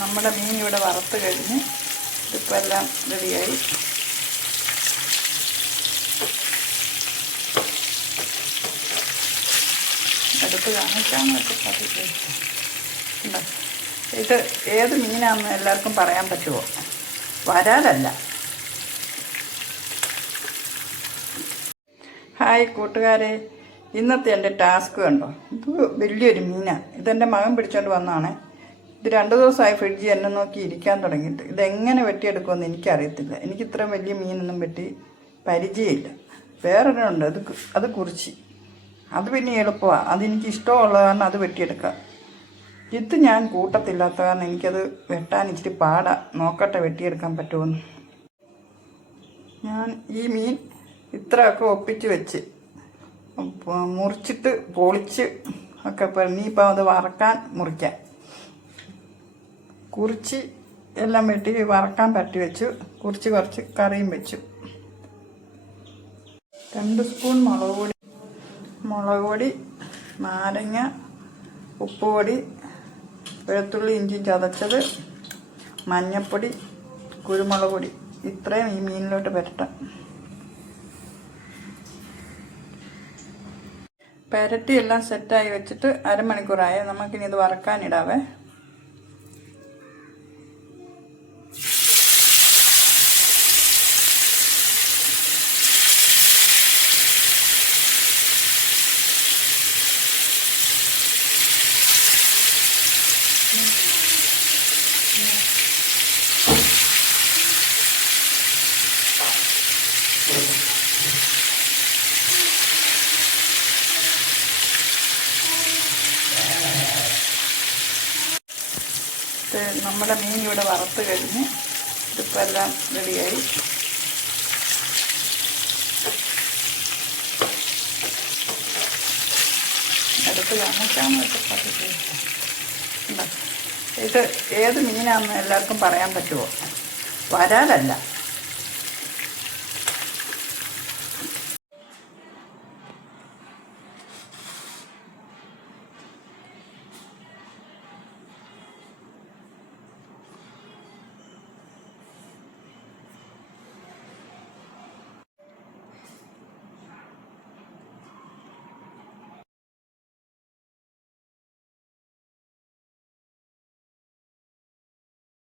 നമ്മുടെ മീൻ ഇവിടെ വറുത്ത് കഴിഞ്ഞ് ഇതിപ്പോൾ എല്ലാം റെഡിയായി. അടുത്ത് കാണിക്കാമെന്നൊക്കെ പതിവ്. ഇത് ഏത് മീനാണെന്ന് എല്ലാവർക്കും പറയാൻ പറ്റുമോ? വരാലല്ല. ഹായ് കൂട്ടുകാരെ, ഇന്നത്തെ എൻ്റെ ടാസ്ക് കണ്ടോ? ഇത് വലിയൊരു മീനാണ്. ഇതെൻ്റെ മകൻ പിടിച്ചോണ്ട് വന്നതാണ്. ഇത് 2 ദിവസമായി ഫ്രിഡ്ജിൽ എന്നെ നോക്കി ഇരിക്കാൻ തുടങ്ങിയിട്ട്. ഇതെങ്ങനെ വെട്ടിയെടുക്കുമെന്ന് എനിക്കറിയത്തില്ല. എനിക്ക് ഇത്രയും വലിയ മീനൊന്നും വെട്ടി പരിചയമില്ല. വേറൊരെണ്ണമുണ്ട്, അത് കുറിച്ച്. അത് പിന്നെ എളുപ്പമാണ്. അതെനിക്ക് ഇഷ്ടമുള്ള കാരണം അത് വെട്ടിയെടുക്കാം. ഇത് ഞാൻ കൂട്ടത്തില്ലാത്ത കാരണം എനിക്കത് വെട്ടാൻ ഇച്ചിരി പാടാ. നോക്കട്ടെ വെട്ടിയെടുക്കാൻ പറ്റുമെന്ന്. ഞാൻ ഈ മീൻ ഇത്രയൊക്കെ ഒപ്പിച്ച് വെച്ച് മുറിച്ചിട്ട് പൊളിച്ച് ഒക്കെ ഇനിയിപ്പോൾ അത് വറക്കാൻ മുറിക്കാം. കുറിച്ച് എല്ലാം വെട്ടി വറക്കാൻ പറ്റി വെച്ചു. കുറച്ച് കറിയും വെച്ചു. 2 സ്പൂൺ മുളക് പൊടി, നാരങ്ങ, ഉപ്പുപൊടി, വെളുത്തുള്ളി ഇഞ്ചി ചതച്ചത്, മഞ്ഞൾപ്പൊടി, കുരുമുളക് പൊടി, ഇത്രയും ഈ മീനിലോട്ട് പുരട്ടാം. പുരട്ടി എല്ലാം സെറ്റായി വെച്ചിട്ട് അരമണിക്കൂറായി. നമുക്കിനി ഇത് വറക്കാനിടാവേ. നമ്മുടെ മീൻ ഇവിടെ വറുത്ത് കഴിഞ്ഞ് ഇതിപ്പോൾ എല്ലാം റെഡിയായി. അടുത്ത് കാണിക്കാമെന്നൊക്കെ പതിവ്. ഇത് ഏത് മീനാണെന്ന് എല്ലാവർക്കും പറയാൻ പറ്റുമോ? വരാലല്ല.